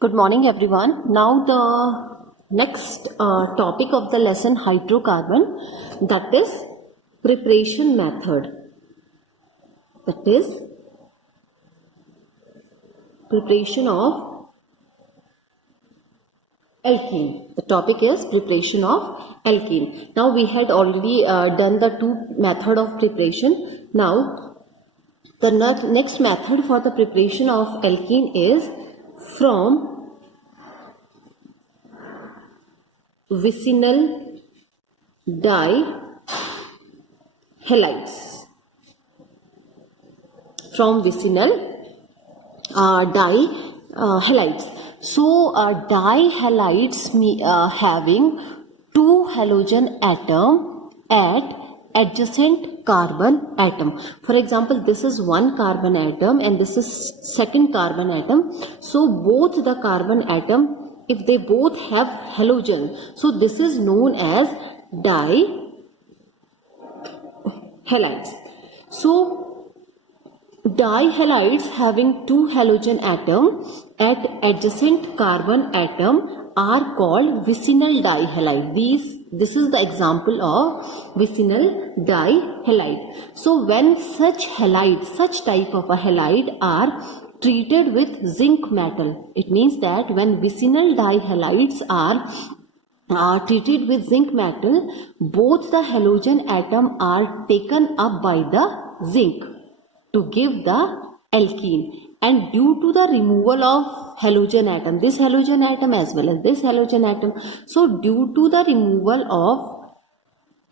Good morning, everyone. Now the next topic of the lesson, hydrocarbon, that is preparation method. That is preparation of alkene. The topic is preparation of alkene. Now we had already done the two method of preparation. Now the next method for the preparation of alkene is from vicinal dihalides. From vicinal dihalides. So dihalides having two halogen atom at adjacent carbon atom. For example, this is one carbon atom and this is second carbon atom. So both the carbon atom, if they both have halogen, so this is known as dihalides. So dihalides having two halogen atom at adjacent carbon atom are called vicinal dihalide. This is the example of vicinal dihalide. So when such type of a halide are treated with zinc metal, it means that when vicinal dihalides are treated with zinc metal, both the halogen atom are taken up by the zinc to give the alkene, and due to the removal of halogen atom, this halogen atom as well as this halogen atom, so due to the removal of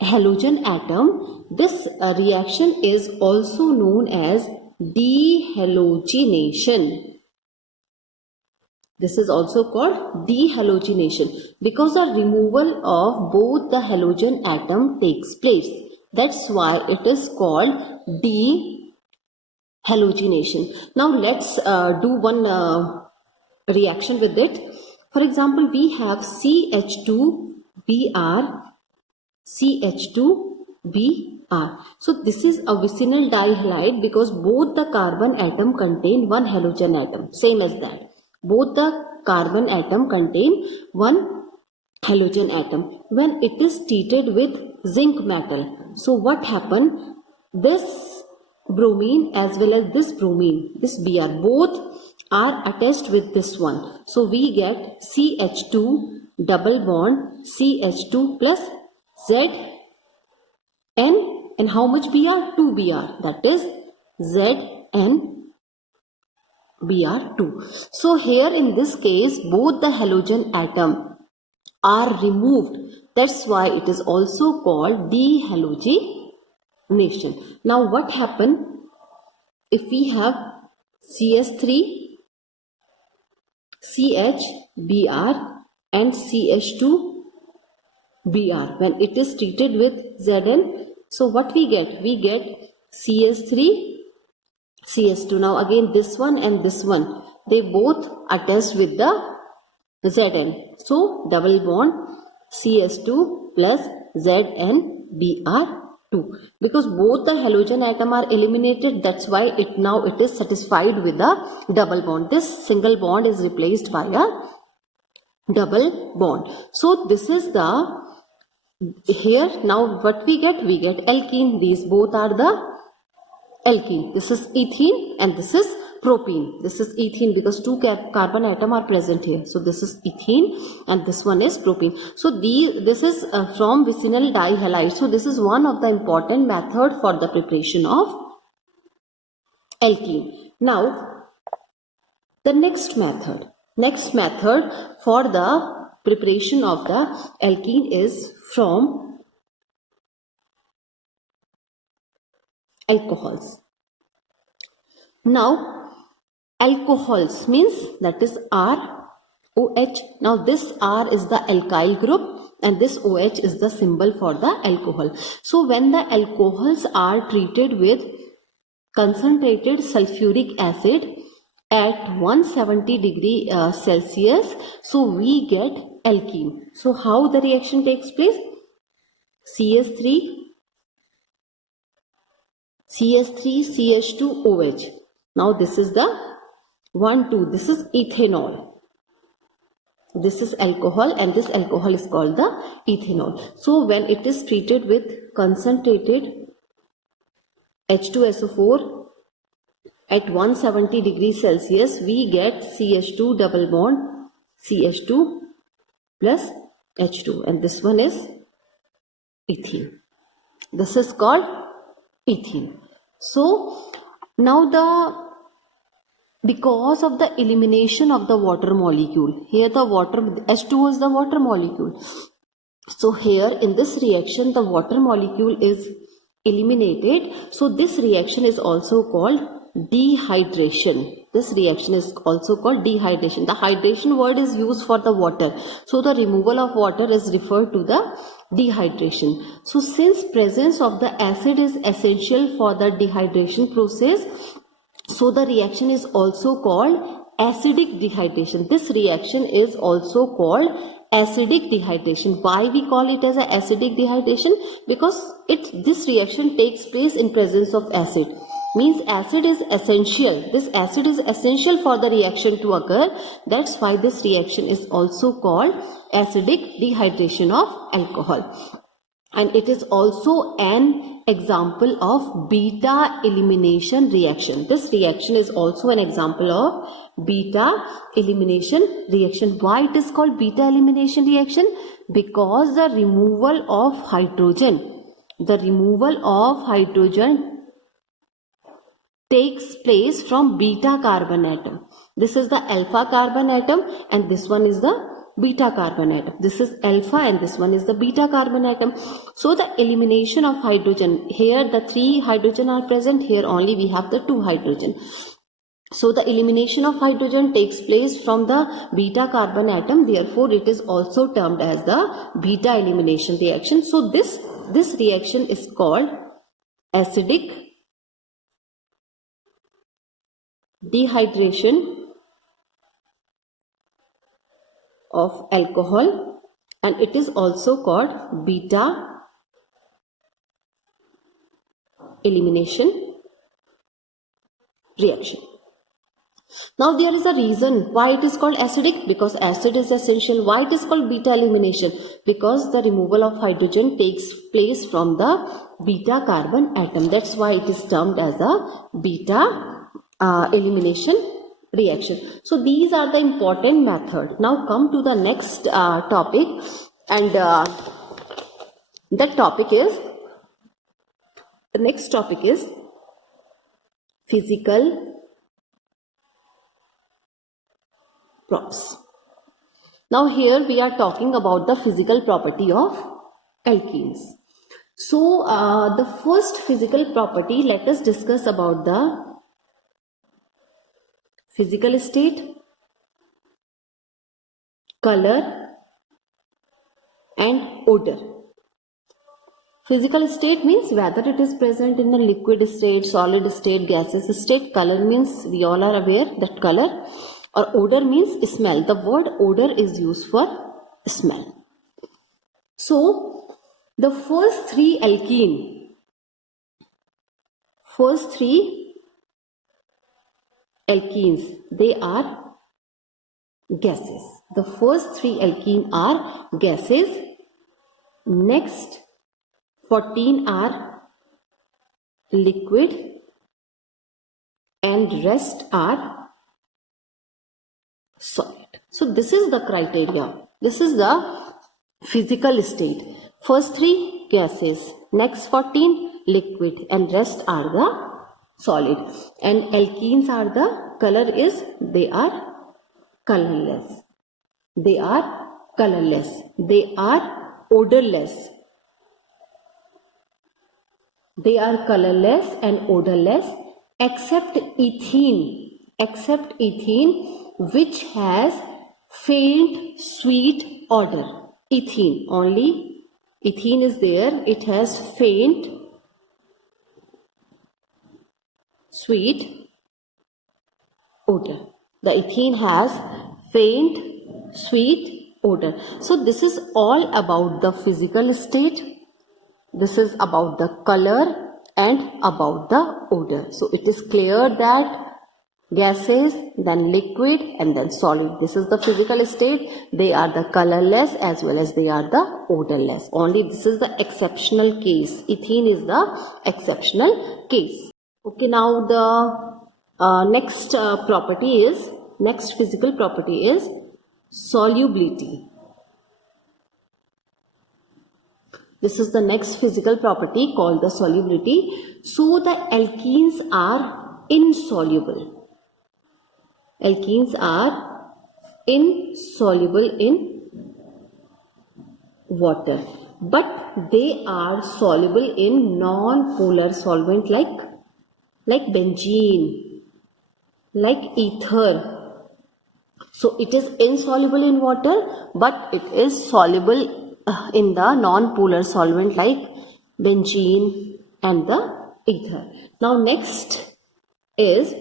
halogen atom, this reaction is also known as dehalogenation. This is also called dehalogenation because the removal of both the halogen atom takes place. That's why it is called dehalogenation. Now let's do one reaction with it. For example, we have CH2Br, CH2Br. So this is a vicinal dihalide because both the carbon atom contain one halogen atom. Same as that. Both the carbon atom contain one halogen atom. When it is treated with zinc metal, so what happened? This bromine as well as this bromine, this Br, both are attached with this one. So we get CH2 double bond CH2 plus Zn, and how much Br? 2 Br, that is ZnBr2. So here in this case both the halogen atom are removed. That's why it is also called dehalogenation. Now what happened if we have CH3, CHBr and CH2Br? When it is treated with Zn, so what we get? We get CH3, CH2. Now again this one and this one, they both attached with the Zn. So double bond CH2 plus ZnBr2. Because both the halogen atom are eliminated, that's why it is satisfied with a double bond. This single bond is replaced by a double bond. So this is the, here now what we get? We get alkene. These both are the alkene. This is ethene and this is propene. This is ethene because two carbon atom are present here. So this is ethene and this one is propene. So this is from vicinal dihalide. So this is one of the important method for the preparation of alkene. Now the next method for the preparation of the alkene is from alcohols. Now alcohols means that is ROH. Now this R is the alkyl group and this OH is the symbol for the alcohol. So when the alcohols are treated with concentrated sulfuric acid at 170 degree Celsius, so we get alkene. So how the reaction takes place? CH3, CH2OH. Now this is the 1,2. This is ethanol. This is alcohol, and this alcohol is called the ethanol. So when it is treated with concentrated H2SO4 at 170 degrees Celsius, we get CH2 double bond CH2 plus H2, and this one is ethene. This is called ethene. So now because of the elimination of the water molecule, here the water H2 is the water molecule. So here in this reaction the water molecule is eliminated. So this reaction is also called dehydration. This reaction is also called dehydration. The hydration word is used for the water. So the removal of water is referred to the dehydration. So since presence of the acid is essential for the dehydration process, so the reaction is also called acidic dehydration. This reaction is also called acidic dehydration. Why we call it as an acidic dehydration? Because this reaction takes place in presence of acid. Means acid is essential. This acid is essential for the reaction to occur. That's why this reaction is also called acidic dehydration of alcohol. And it is also an example of beta elimination reaction. This reaction is also an example of beta elimination reaction. Why it is called beta elimination reaction? Because the removal of hydrogen takes place from beta carbon atom. This is the alpha carbon atom, and this one is the beta carbon atom. This is alpha and this one is the beta carbon atom. So the elimination of hydrogen, here the 3 hydrogen are present, here only we have the 2 hydrogen. So the elimination of hydrogen takes place from the beta carbon atom, therefore it is also termed as the beta elimination reaction. So this reaction is called acidic dehydration of alcohol, and it is also called beta elimination reaction. Now there is a reason why it is called acidic, because acid is essential. Why it is called beta elimination? Because the removal of hydrogen takes place from the beta carbon atom. That's why it is termed as a beta elimination reaction. So these are the important method. Now come to the next topic, and the next topic is physical props. Now here we are talking about the physical property of alkenes. So the first physical property, let us discuss about the physical state, color and odor. Physical state means whether it is present in a liquid state, solid state, gaseous state. Color means we all are aware that color, or odor means smell. The word odor is used for smell. So the first three alkenes, they are gases. The first 3 alkene are gases. Next 14 are liquid, and rest are solid. So this is the criteria. This is the physical state. First 3 gases, next 14 liquid, and rest are the solid. And alkenes are the color is, they are colorless. They are colorless. They are odorless. They are colorless and odorless except ethene. Except ethene, which has faint sweet odor. Ethene, only ethene is there. It has faint sweet odor. The ethene has faint sweet odor. So this is all about the physical state. This is about the color and about the odor. So it is clear that gases, then liquid, and then solid. This is the physical state. They are the colorless as well as they are the odorless. Only this is the exceptional case. Ethene is the exceptional case. Okay, now the next physical property is solubility. This is the next physical property called the solubility. So the alkenes are insoluble. Alkenes are insoluble in water, but they are soluble in non-polar solvent like benzene, like ether. So it is insoluble in water, but it is soluble in the non-polar solvent like benzene and the ether. Now next is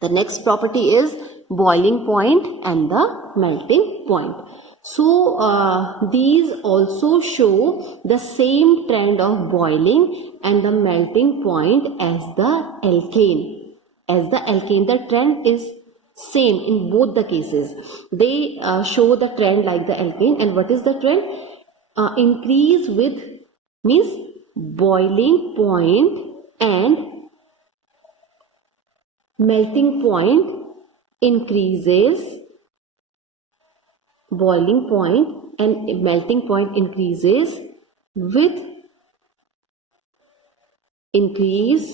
the next property is boiling point and the melting point. So these also show the same trend of boiling and the melting point as the alkane. The trend is same in both the cases. They show the trend like the alkane. And what is the trend? Increase with means boiling point and melting point increases. Boiling point and melting point increases with increase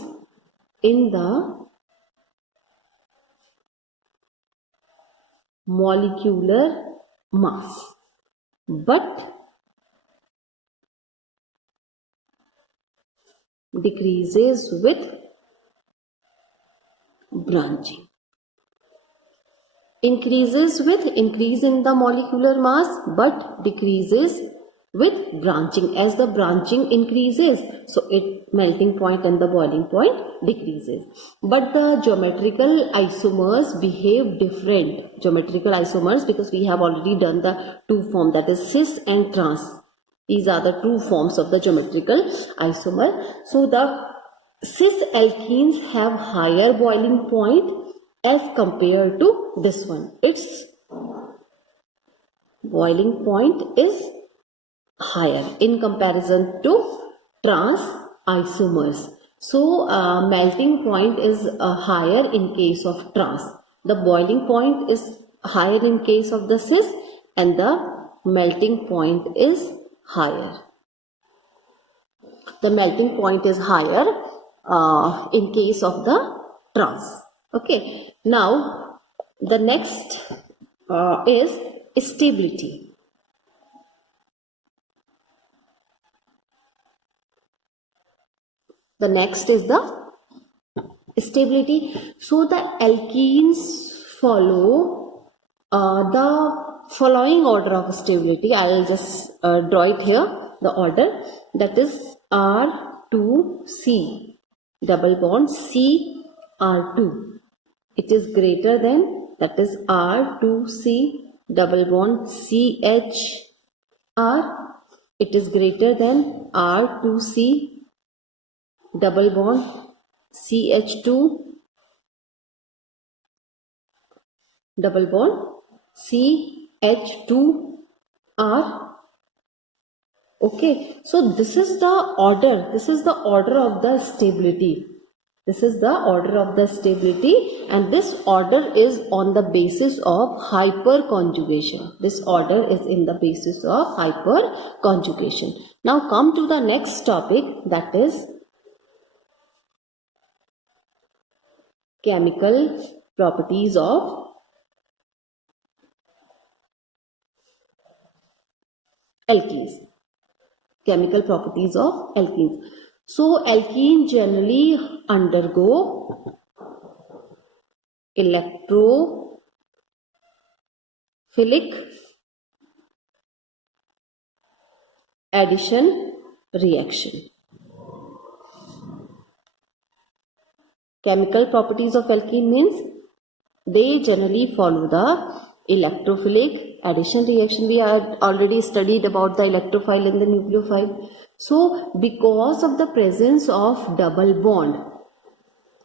in the molecular mass, but decreases with branching. Increases with increase in the molecular mass, but decreases with branching. As the branching increases, so it melting point and the boiling point decreases. But the geometrical isomers behave different. Geometrical isomers, because we have already done the two form, that is cis and trans. These are the two forms of the geometrical isomer. So the cis alkenes have higher boiling point as compared to this one. Its boiling point is higher in comparison to trans isomers. So melting point is higher in case of trans. The boiling point is higher in case of the cis, and the melting point is higher. The melting point is higher in case of the trans. Okay, now the next is stability. The next is the stability. So the alkenes follow the following order of stability. I will just draw it here, the order, that is R2C, double bond CR2. It is greater than, that is R2C, double bond CHR. It is greater than R2C, double bond CH2, double bond CH2R. Okay, so this is the order. This is the order of the stability. This is the order of the stability, and this order is on the basis of hyperconjugation. This order is in the basis of hyperconjugation. Now come to the next topic, that is chemical properties of alkenes. Chemical properties of alkenes. So alkene generally undergo electrophilic addition reaction. Chemical properties of alkene means they generally follow the electrophilic addition reaction. We had already studied about the electrophile and the nucleophile. So because of the presence of double bond,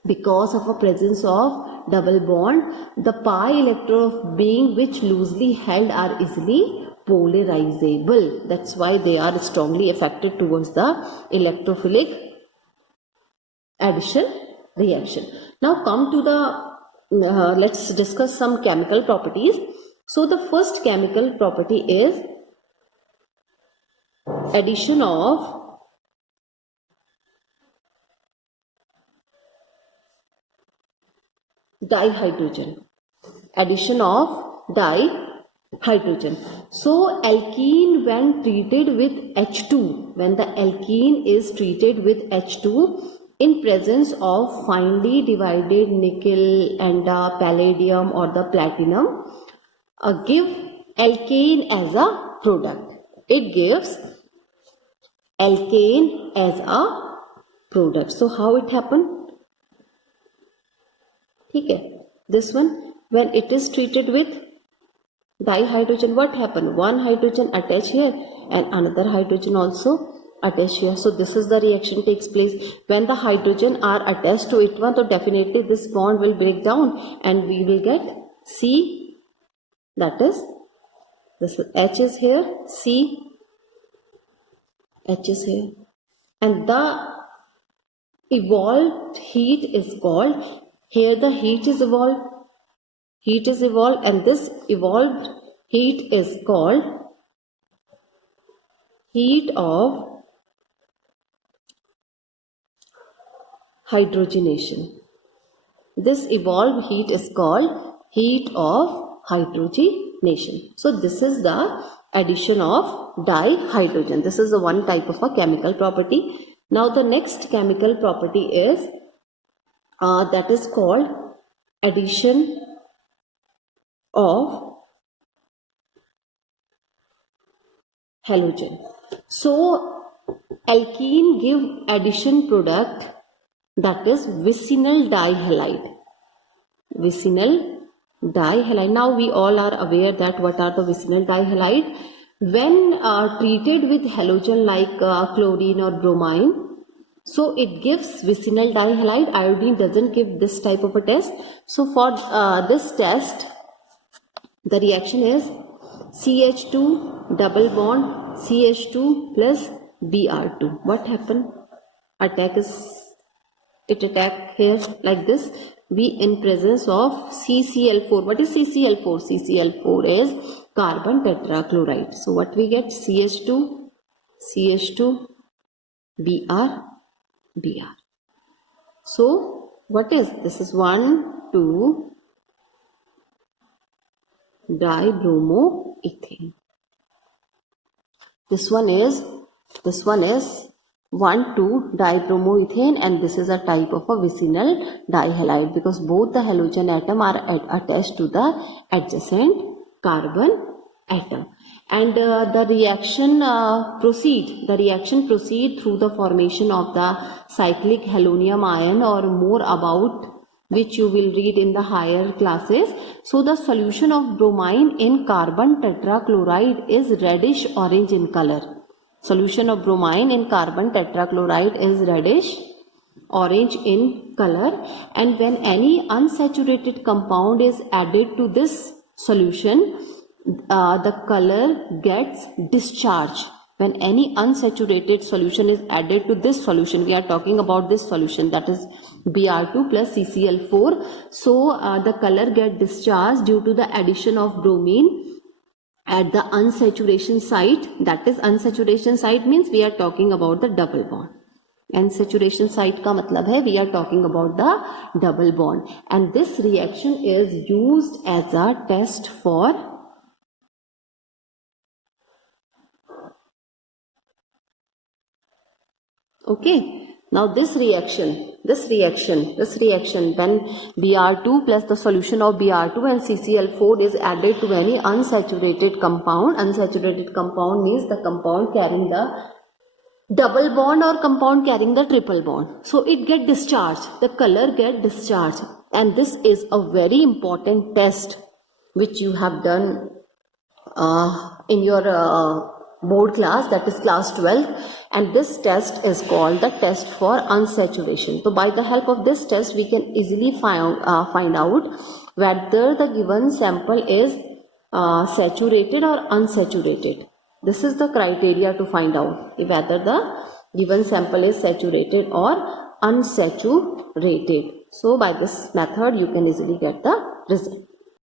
because of a presence of double bond, the pi electron of being which loosely held are easily polarizable. That's why they are strongly affected towards the electrophilic addition reaction. Now come to the let's discuss some chemical properties. So the first chemical property is addition of dihydrogen. Addition of dihydrogen. So alkene when treated with H2, when the alkene is treated with H2 in presence of finely divided nickel and the palladium or the platinum, give alkane as a product. It gives alkane as a product. So how it happened? Okay, this one, when it is treated with dihydrogen, what happened? One hydrogen attached here and another hydrogen also attached here. So this is the reaction takes place. When the hydrogen are attached to it one, so definitely this bond will break down and we will get C, that is, this H is here, C, H is here, and the evolved heat is called, here the heat is evolved, and this evolved heat is called heat of hydrogenation. This evolved heat is called heat of hydrogenation. So this is the addition of dihydrogen. This is the one type of a chemical property. Now the next chemical property is that is called addition of halogen. So alkene give addition product, that is vicinal dihalide. Vicinal dihalide. Now we all are aware that what are the vicinal dihalide. When treated with halogen like chlorine or bromine, so it gives vicinal dihalide. Iodine doesn't give this type of a test. So for this test, the reaction is CH2 double bond CH2 plus Br2. What happened? Attack here like this. We in presence of CCl4. What is CCl4? CCl4 is carbon tetrachloride. So what we get? CH2 Br. So what is this? Is 1,2 dibromoethane. This one is 1,2 dibromoethane, and this is a type of a vicinal dihalide because both the halogen atom are attached to the adjacent carbon atom. And the reaction proceed through the formation of the cyclic halonium ion, or more about which you will read in the higher classes. So the solution of bromine in carbon tetrachloride is reddish orange in color. Solution of bromine in carbon tetrachloride is reddish orange in color, and when any unsaturated compound is added to this solution, the color gets discharged. When any unsaturated solution is added to this solution, we are talking about this solution, that is Br2 plus CCl4. So the color gets discharged due to the addition of bromine at the unsaturation site. That is, unsaturation site means we are talking about the double bond. Unsaturation site का मतलब है we are talking about the double bond, and this reaction is used as a test for okay. Now this reaction when Br2 plus the solution of Br2 and CCl4 is added to any unsaturated compound. Unsaturated compound means the compound carrying the double bond or compound carrying the triple bond. So it get discharged, the color get discharged, and this is a very important test which you have done in your board class, that is class 12, and this test is called the test for unsaturation. So by the help of this test we can easily find out whether the given sample is saturated or unsaturated. This is the criteria to find out whether the given sample is saturated or unsaturated. So by this method you can easily get the result.